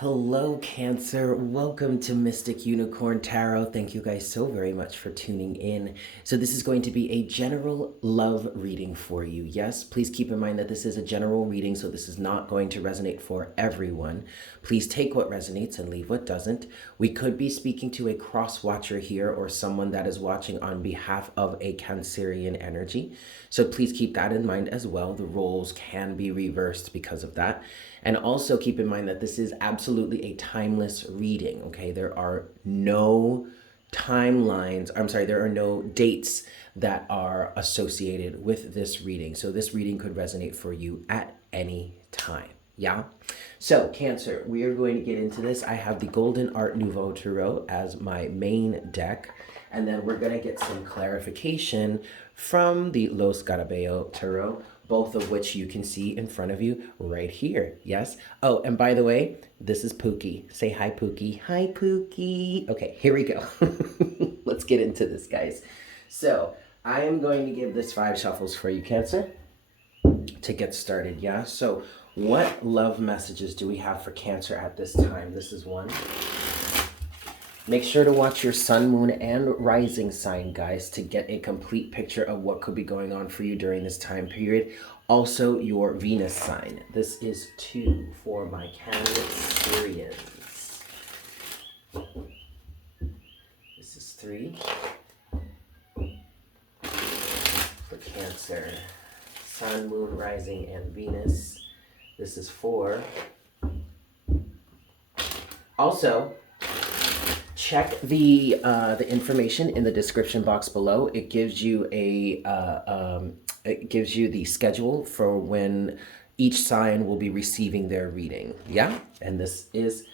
Hello, Cancer. Welcome to Mystic Unicorn Tarot. Thank you guys so very much for tuning in. So this is going to be a general love reading for you. Yes, please keep in mind that this is a general reading, so this is not going to resonate for everyone. Please take what resonates and leave what doesn't. We could be speaking to a cross-watcher here or someone that is watching on behalf of a Cancerian energy. So please keep that in mind as well. The roles can be reversed because of that. And also keep in mind that this is absolutely a timeless reading, okay? There are no timelines, there are no dates that are associated with this reading. So this reading could resonate for you at any time, yeah? So Cancer, we are going to get into this. I have the Golden Art Nouveau Tarot as my main deck, and then we're gonna get some clarification from the Los Garabello Tarot, both of which you can see in front of you right here. Yes. Oh, and by the way, this is Pookie. Say hi, Pookie. Hi, Pookie. Okay, here we go. Let's get into this, guys. So I am going to give this 5 shuffles for you, Cancer, to get started. Yeah. So what love messages do we have for Cancer at this time? This is one. Make sure to watch your sun, moon, and rising sign, guys, to get a complete picture of what could be going on for you during this time period. Also, your Venus sign. This is 2 for my Cancerians. This is 3 for Cancer. Sun, moon, rising, and Venus. This is 4. Also, check the information in the description box below. It gives you the schedule for when each sign will be receiving their reading. Yeah, and this is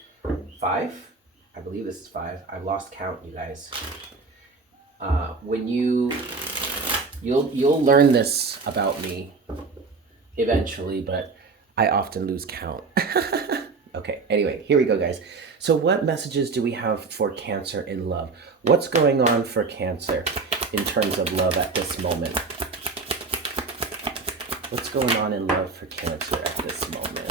5. I believe this is 5. I've lost count, you guys. When you'll learn this about me eventually, but I often lose count. Okay, anyway, here we go, guys. So what messages do we have for Cancer in love? What's going on for Cancer in terms of love at this moment? What's going on in love for Cancer at this moment?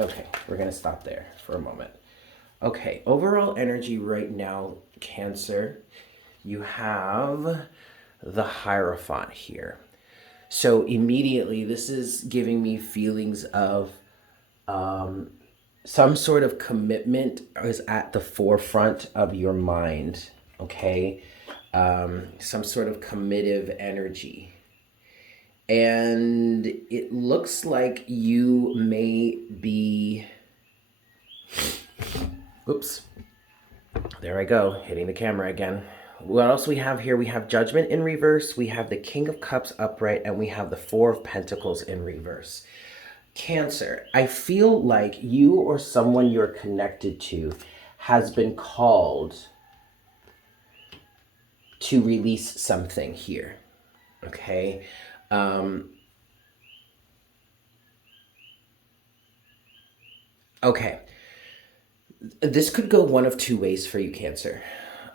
Okay, we're going to stop there for a moment. Okay, overall energy right now, Cancer, you have the Hierophant here. So immediately, this is giving me feelings of some sort of commitment is at the forefront of your mind, okay? Some sort of committive energy. And it looks like you may be... Oops. There I go, hitting the camera again. What else we have here? We have Judgment in reverse, we have the King of Cups upright, and we have the 4 of Pentacles in reverse. Cancer, I feel like you or someone you're connected to has been called to release something here, okay? Okay. This could go one of 2 ways for you, Cancer.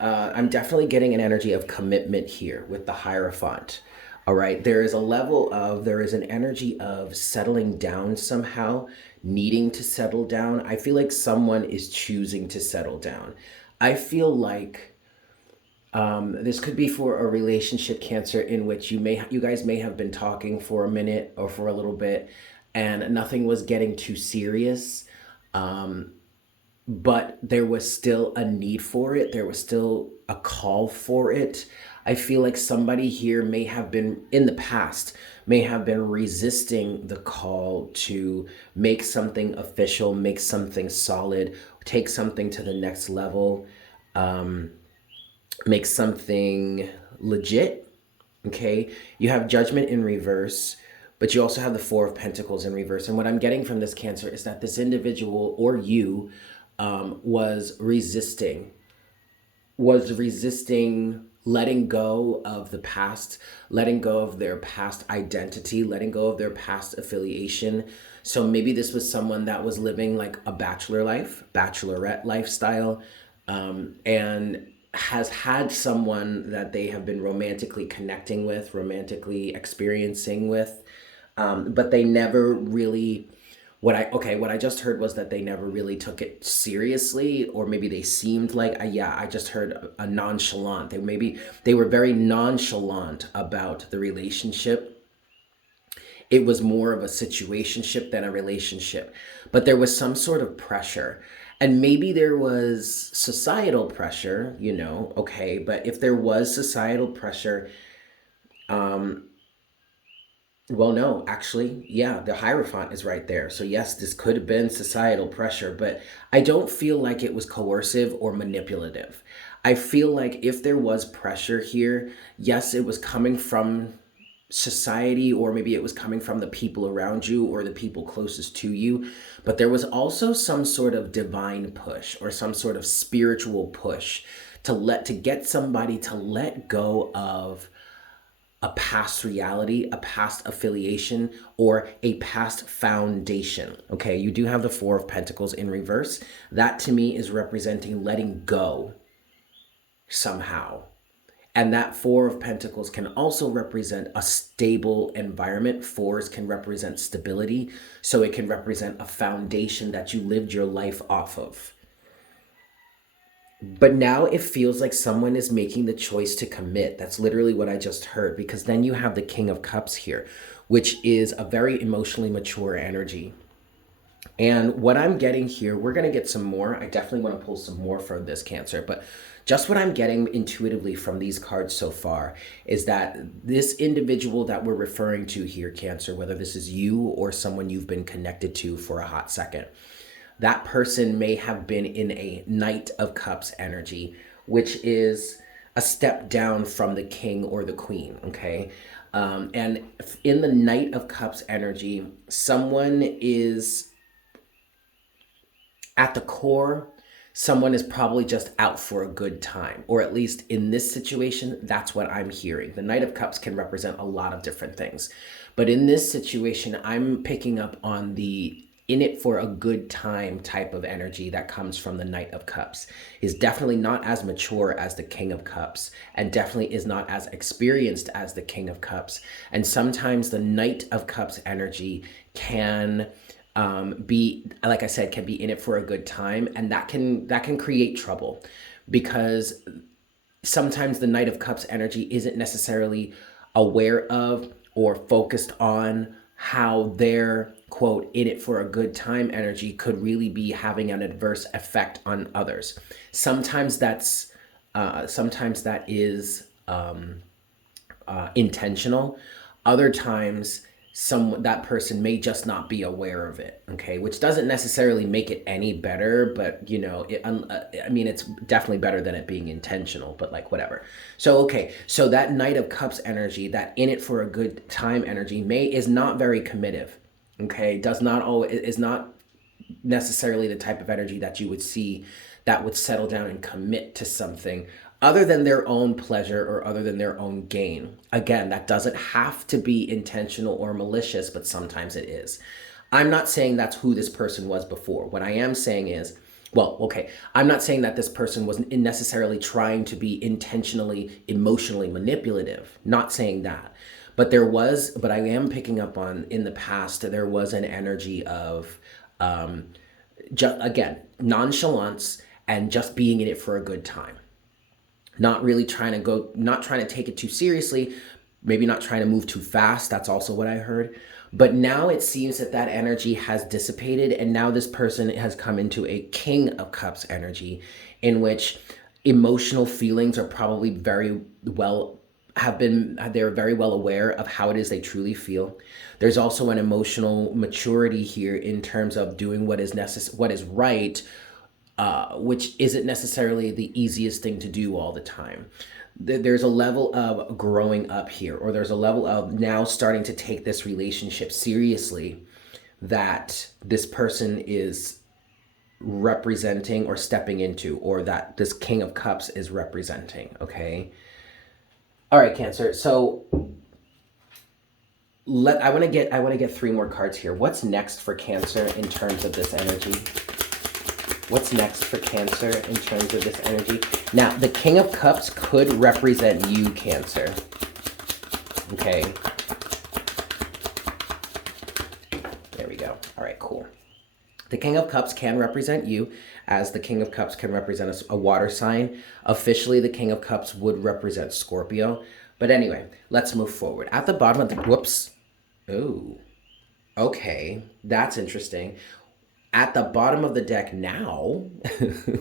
I'm definitely getting an energy of commitment here with the Hierophant. All right, there is an energy of settling down somehow, needing to settle down. I feel like someone is choosing to settle down. I feel like this could be for a relationship, Cancer, in which you guys may have been talking for a minute or for a little bit, and nothing was getting too serious. But there was still a need for it. There was still a call for it. I feel like somebody here may have been, in the past, may have been resisting the call to make something official, make something solid, take something to the next level, make something legit, okay? You have Judgment in reverse, but you also have the 4 of Pentacles in reverse. And what I'm getting from this, Cancer, is that this individual or you was resisting letting go of the past, letting go of their past identity, letting go of their past affiliation. So maybe this was someone that was living like a bachelorette lifestyle, and has had someone that they have been romantically connecting with, romantically experiencing with, But they never really, what I just heard was that they never really took it seriously, or maybe they seemed like, yeah, I just heard a nonchalant. They were very nonchalant about the relationship. It was more of a situationship than a relationship, but there was some sort of pressure. And maybe there was societal pressure, okay, but if there was societal pressure, well, no, actually, yeah, the Hierophant is right there. So yes, this could have been societal pressure, but I don't feel like it was coercive or manipulative. I feel like if there was pressure here, yes, it was coming from society, or maybe it was coming from the people around you or the people closest to you, but there was also some sort of divine push or some sort of spiritual push to get somebody to let go of a past reality, a past affiliation, or a past foundation. Okay, you do have the Four of Pentacles in reverse. That to me is representing letting go somehow. And that Four of Pentacles can also represent a stable environment. Fours can represent stability. So it can represent a foundation that you lived your life off of. But now it feels like someone is making the choice to commit. That's literally what I just heard, because then you have the King of Cups here, which is a very emotionally mature energy. And what I'm getting here, we're going to get some more. I definitely want to pull some more from this, Cancer, but just what I'm getting intuitively from these cards so far is that this individual that we're referring to here, Cancer, whether this is you or someone you've been connected to for a hot second, that person may have been in a Knight of Cups energy, which is a step down from the King or the Queen, okay? And in the Knight of Cups energy, someone is at the core, someone is probably just out for a good time, or at least in this situation, that's what I'm hearing. The Knight of Cups can represent a lot of different things, but in this situation, I'm picking up on the in it for a good time type of energy that comes from the Knight of Cups. Is definitely not as mature as the King of Cups, and definitely is not as experienced as the King of Cups. And sometimes the Knight of Cups energy can be, like I said, can be in it for a good time, and that can create trouble, because sometimes the Knight of Cups energy isn't necessarily aware of or focused on how their quote in it for a good time energy could really be having an adverse effect on others. Sometimes that is intentional. Other times that person may just not be aware of it, okay, which doesn't necessarily make it any better, but I mean, it's definitely better than it being intentional, but like whatever. So okay, so that Knight of Cups energy, that in it for a good time energy, is not very committive, okay, is not necessarily the type of energy that you would see that would settle down and commit to something other than their own pleasure or other than their own gain. Again, that doesn't have to be intentional or malicious, but sometimes it is. I'm not saying that's who this person was before. What I am saying is, well, okay, I'm not saying that this person wasn't necessarily trying to be intentionally, emotionally manipulative. Not saying that. But I am picking up on, in the past, there was an energy of, again, nonchalance and just being in it for a good time. Not trying to take it too seriously, maybe not trying to move too fast. That's also what I heard. But now it seems that energy has dissipated, and now this person has come into a King of Cups energy, in which emotional feelings are probably they're very well aware of how it is they truly feel. There's also an emotional maturity here in terms of doing what is right, which isn't necessarily the easiest thing to do all the time. There's a level of growing up here, or there's a level of now starting to take this relationship seriously that this person is representing or stepping into, or that this King of Cups is representing, okay? All right, Cancer. So I want to get 3 more cards here. What's next for Cancer in terms of this energy? What's next for Cancer in terms of this energy? Now, the King of Cups could represent you, Cancer. Okay. go. All right, cool. The King of Cups can represent you, as the King of Cups can represent a water sign. Officially, the King of Cups would represent Scorpio. But anyway, let's move forward. At the bottom of the... Whoops. Oh, okay. That's interesting. At the bottom of the deck now,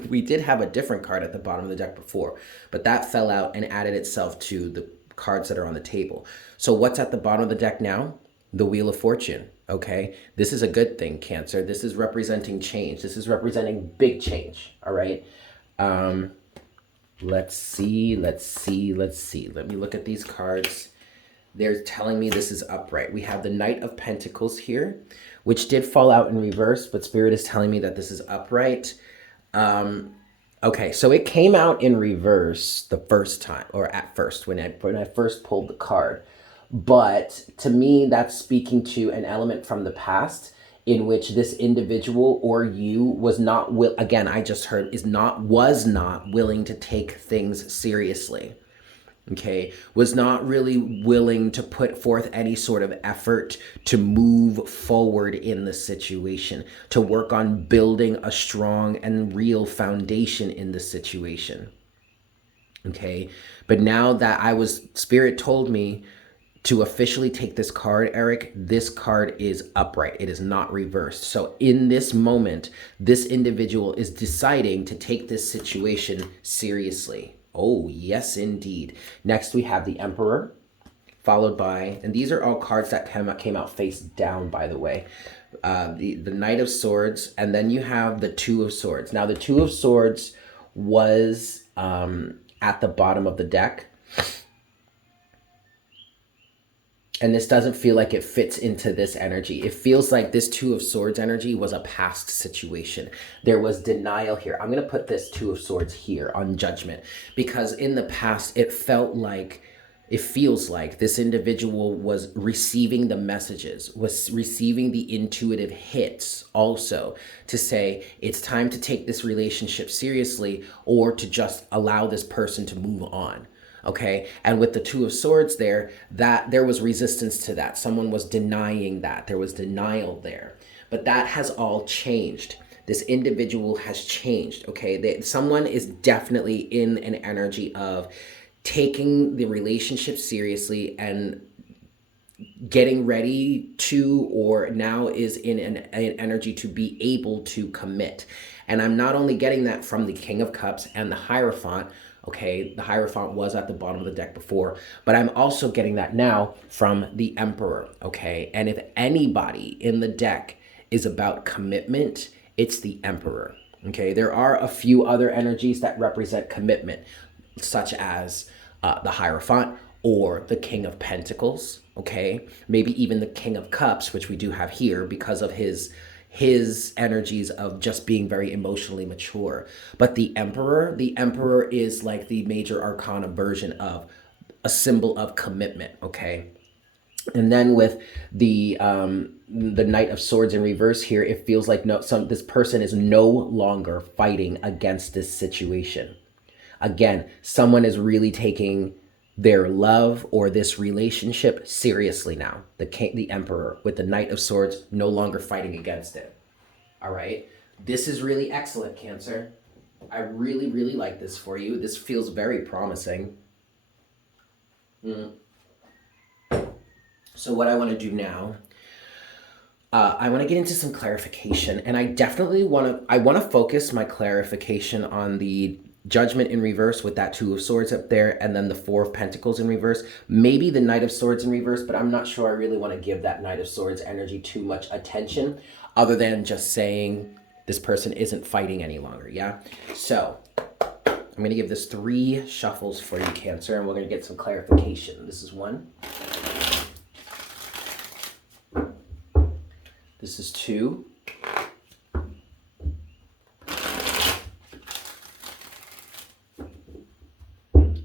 we did have a different card at the bottom of the deck before, but that fell out and added itself to the cards that are on the table. So what's at the bottom of the deck now? The Wheel of Fortune, okay? This is a good thing, Cancer. This is representing change. This is representing big change, all right? Let's see. Let me look at these cards. They're telling me this is upright. We have the Knight of Pentacles here, which did fall out in reverse, but Spirit is telling me that this is upright. Okay, so it came out in reverse the first time, or at first, when I first pulled the card. But to me, that's speaking to an element from the past in which this individual or you was not again, I just heard was not willing to take things seriously. Okay, was not really willing to put forth any sort of effort to move forward in the situation, to work on building a strong and real foundation in the situation. Okay, but now that Spirit told me to officially take this card, Eric, this card is upright. It is not reversed. So in this moment, this individual is deciding to take this situation seriously. Oh, yes, indeed. Next, we have the Emperor, followed by, and these are all cards that came out face down, by the way, the Knight of Swords, and then you have the Two of Swords. Now, the Two of Swords was at the bottom of the deck, and this doesn't feel like it fits into this energy. It feels like this Two of Swords energy was a past situation. There was denial here. I'm going to put this Two of Swords here on Judgment, because in the past, it feels like this individual was receiving the messages, was receiving the intuitive hits also to say, it's time to take this relationship seriously, or to just allow this person to move on. Okay, and with the Two of Swords there was resistance to that. Someone was denying that. There was denial there. But that has all changed. This individual has changed, okay? Someone is definitely in an energy of taking the relationship seriously and getting ready to, or now is in an energy to be able to commit. And I'm not only getting that from the King of Cups and the Hierophant. Okay, the Hierophant was at the bottom of the deck before, but I'm also getting that now from the Emperor, okay? And if anybody in the deck is about commitment, it's the Emperor, okay? There are a few other energies that represent commitment, such as the Hierophant or the King of Pentacles, okay? Maybe even the King of Cups, which we do have here because of his energies of just being very emotionally mature. But the Emperor is like the major arcana version of a symbol of commitment, okay? And then with the Knight of Swords in reverse here, it feels like this person is no longer fighting against this situation. Again, someone is really taking their love or this relationship seriously now. The Emperor with the Knight of Swords, no longer fighting against it. All right. This is really excellent, Cancer. I really, really like this for you. This feels very promising. So what I want to do now, I want to get into some clarification, and I definitely want to focus my clarification on the Judgment in reverse with that Two of Swords up there, and then the Four of Pentacles in reverse. Maybe the Knight of Swords in reverse, but I'm not sure I really want to give that Knight of Swords energy too much attention, other than just saying this person isn't fighting any longer, yeah? So I'm going to give this 3 shuffles for you, Cancer, and we're going to get some clarification. This is 1. This is 2.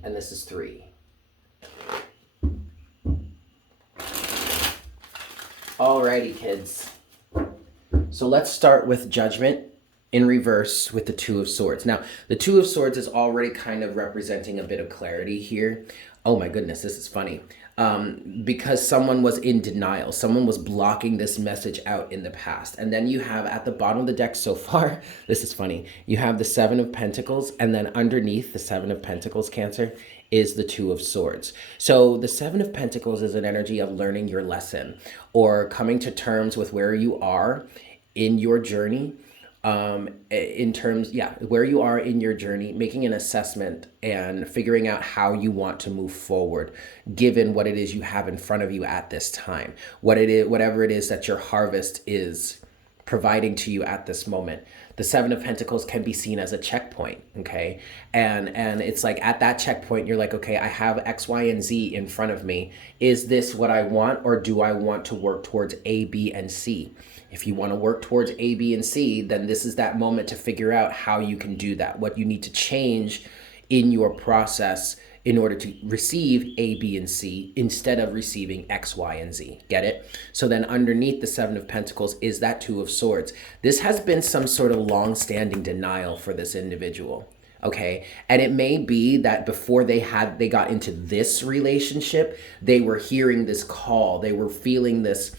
And this is 3. Alrighty, kids. So let's start with Judgment in reverse with the Two of Swords. Now, the Two of Swords is already kind of representing a bit of clarity here. Oh my goodness, this is funny. because someone was in denial. Someone was blocking this message out in the past. And then you have at the bottom of the deck so far, this is funny, you have the Seven of Pentacles, and then underneath the Seven of Pentacles, Cancer, is the Two of Swords. So the Seven of Pentacles is an energy of learning your lesson or coming to terms with where you are in your journey. In terms, yeah, where you are in your journey, making an assessment and figuring out how you want to move forward, given what it is you have in front of you at this time, whatever it is that your harvest is providing to you at this moment. The Seven of Pentacles can be seen as a checkpoint, okay? And it's like at that checkpoint, you're like, okay, I have X, Y, and Z in front of me. Is this what I want, or do I want to work towards A, B, and C? If you want to work towards A, B, and C, then this is that moment to figure out how you can do that, what you need to change in your process in order to receive A, B, and C instead of receiving X, Y, and Z. Get it? So then underneath the Seven of Pentacles is that Two of Swords. This has been some sort of long-standing denial for this individual. Okay. And it may be that before they got into this relationship, they were hearing this call. They were feeling this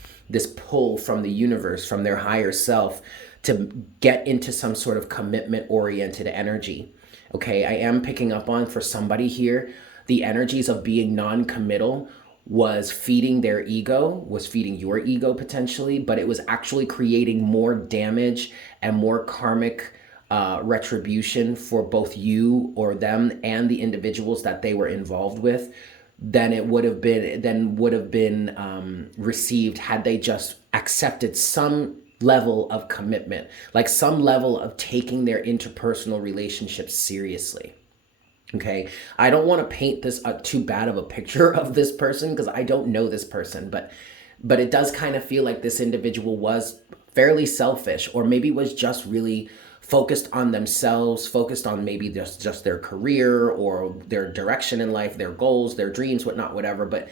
pull from the universe, from their higher self, to get into some sort of commitment-oriented energy. Okay, I am picking up on, for somebody here, the energies of being non-committal was feeding their ego, was feeding your ego potentially, but it was actually creating more damage and more karmic retribution for both you or them and the individuals that they were involved with than it would have been received had they just accepted some level of commitment, like some level of taking their interpersonal relationships seriously. Okay, I don't want to paint this too bad of a picture of this person because I don't know this person, but it does kind of feel like this individual was fairly selfish, or maybe was just really focused on themselves, focused on maybe just their career or their direction in life, their goals, their dreams, whatnot, whatever. But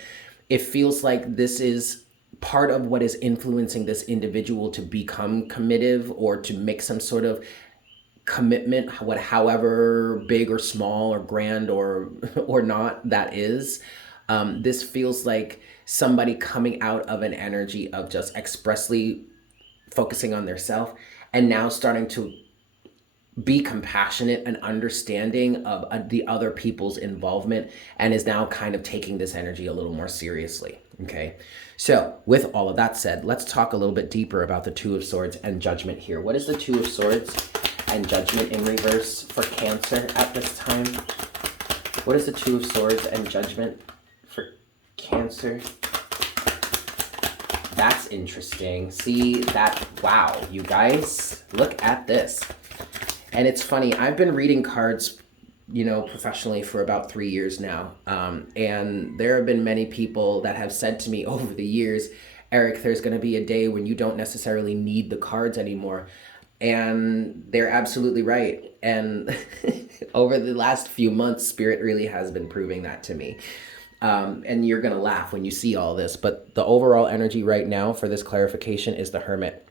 it feels like this is part of what is influencing this individual to become committive or to make some sort of commitment, however big or small or grand or not that is. This feels like somebody coming out of an energy of just expressly focusing on their self and now starting to be compassionate and understanding of the other people's involvement, and is now kind of taking this energy a little more seriously. Okay, so with all of that said, let's talk a little bit deeper about the Two of Swords and Judgment here. What is the Two of Swords and Judgment in reverse for Cancer at this time? What is the Two of Swords and Judgment for Cancer? That's interesting. See that? Wow, you guys, look at this. And it's funny, I've been reading cards, professionally for about 3 years now. And there have been many people that have said to me over the years, Eric, there's going to be a day when you don't necessarily need the cards anymore. And they're absolutely right. And over the last few months, Spirit really has been proving that to me. And you're going to laugh when you see all this. But the overall energy right now for this clarification is the Hermit.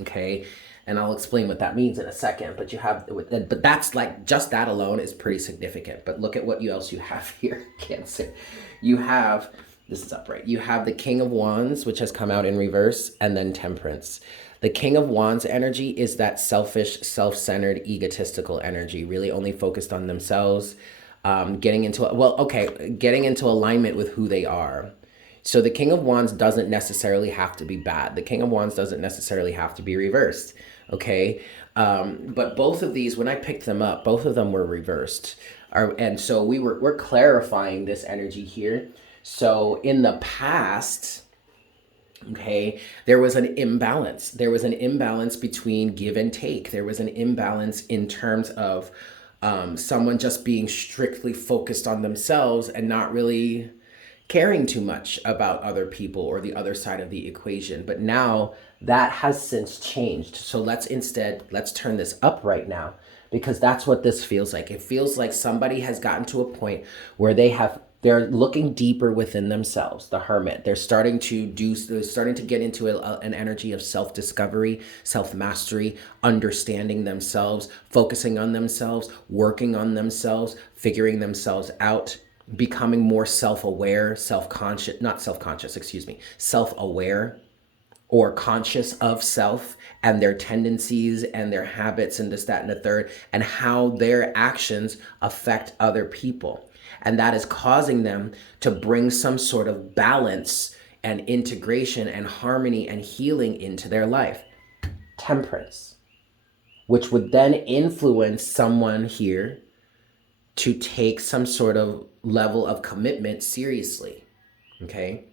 Okay. And I'll explain what that means in a second, but that's like, just that alone is pretty significant. But look at what else you have here, Cancer. You have, this is upright, you have the King of Wands, which has come out in reverse, and then Temperance. The King of Wands energy is that selfish, self-centered, egotistical energy, really only focused on themselves, getting into alignment with who they are. So the King of Wands doesn't necessarily have to be bad. The King of Wands doesn't necessarily have to be reversed. Okay. But both of these, when I picked them up, both of them were reversed. And so we're clarifying this energy here. So in the past, okay, there was an imbalance. There was an imbalance between give and take. There was an imbalance in terms of someone just being strictly focused on themselves and not really caring too much about other people or the other side of the equation. But now that has since changed. So let's turn this up right now, because that's what this feels like. It feels like somebody has gotten to a point where they're looking deeper within themselves, the Hermit. They're starting to get into an energy of self-discovery, self-mastery, understanding themselves, focusing on themselves, working on themselves, figuring themselves out. becoming more self-aware, self-aware or conscious of self and their tendencies and their habits and this, that, and the third, and how their actions affect other people. And that is causing them to bring some sort of balance and integration and harmony and healing into their life. Temperance, which would then influence someone here to take some sort of level of commitment seriously, okay?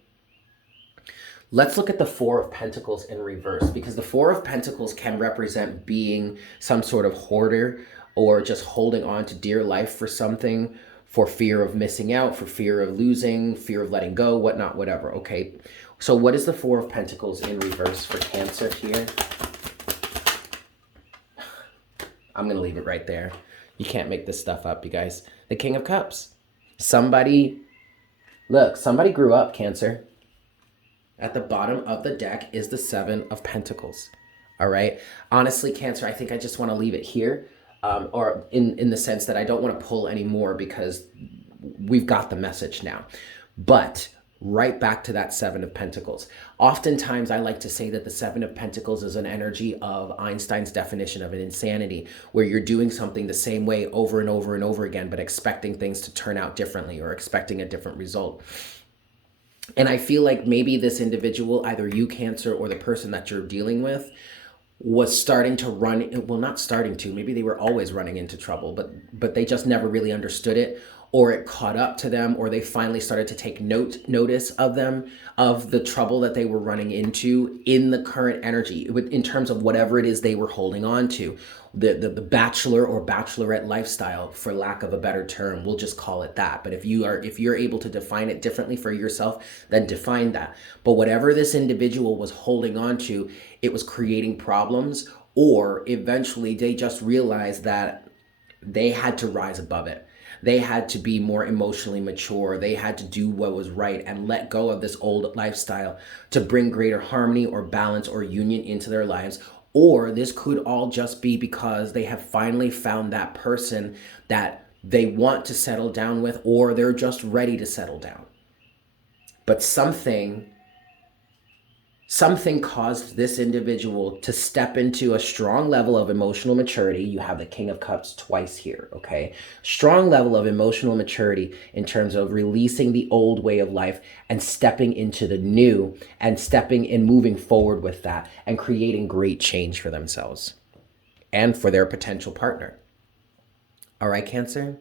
Let's look at the Four of Pentacles in reverse, because the Four of Pentacles can represent being some sort of hoarder or just holding on to dear life for something, for fear of missing out, for fear of losing, fear of letting go, whatnot, whatever, okay? So what is the Four of Pentacles in reverse for Cancer here? I'm going to leave it right there. You can't make this stuff up, you guys. The King of Cups. Somebody grew up, Cancer. At the bottom of the deck is the Seven of Pentacles. All right. Honestly, Cancer, I think I just want to leave it here, or in the sense that I don't want to pull anymore because we've got the message now. But right back to that Seven of Pentacles. Oftentimes, I like to say that the Seven of Pentacles is an energy of Einstein's definition of an insanity, where you're doing something the same way over and over and over again, but expecting things to turn out differently or expecting a different result. And I feel like maybe this individual, either you, Cancer, or the person that you're dealing with, was starting to run, well, not starting to, maybe they were always running into trouble, but they just never really understood it, or it caught up to them, or they finally started to take notice of them, of the trouble that they were running into in the current energy, in terms of whatever it is they were holding on to. The bachelor or bachelorette lifestyle, for lack of a better term, we'll just call it that. But if you're able to define it differently for yourself, then define that. But whatever this individual was holding on to, it was creating problems, or eventually they just realized that they had to rise above it. They had to be more emotionally mature. They had to do what was right and let go of this old lifestyle to bring greater harmony or balance or union into their lives. Or this could all just be because they have finally found that person that they want to settle down with, or they're just ready to settle down. But something caused this individual to step into a strong level of emotional maturity. You have the King of Cups twice here, okay? Strong level of emotional maturity in terms of releasing the old way of life and stepping into the new, and stepping and moving forward with that and creating great change for themselves and for their potential partner. All right, Cancer?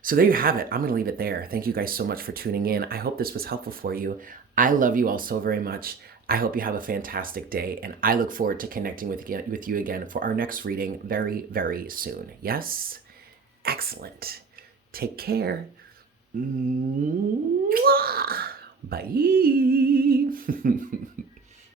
So there you have it. I'm going to leave it there. Thank you guys so much for tuning in. I hope this was helpful for you. I love you all so very much. I hope you have a fantastic day, and I look forward to connecting with you again for our next reading very, very soon. Yes? Excellent. Take care.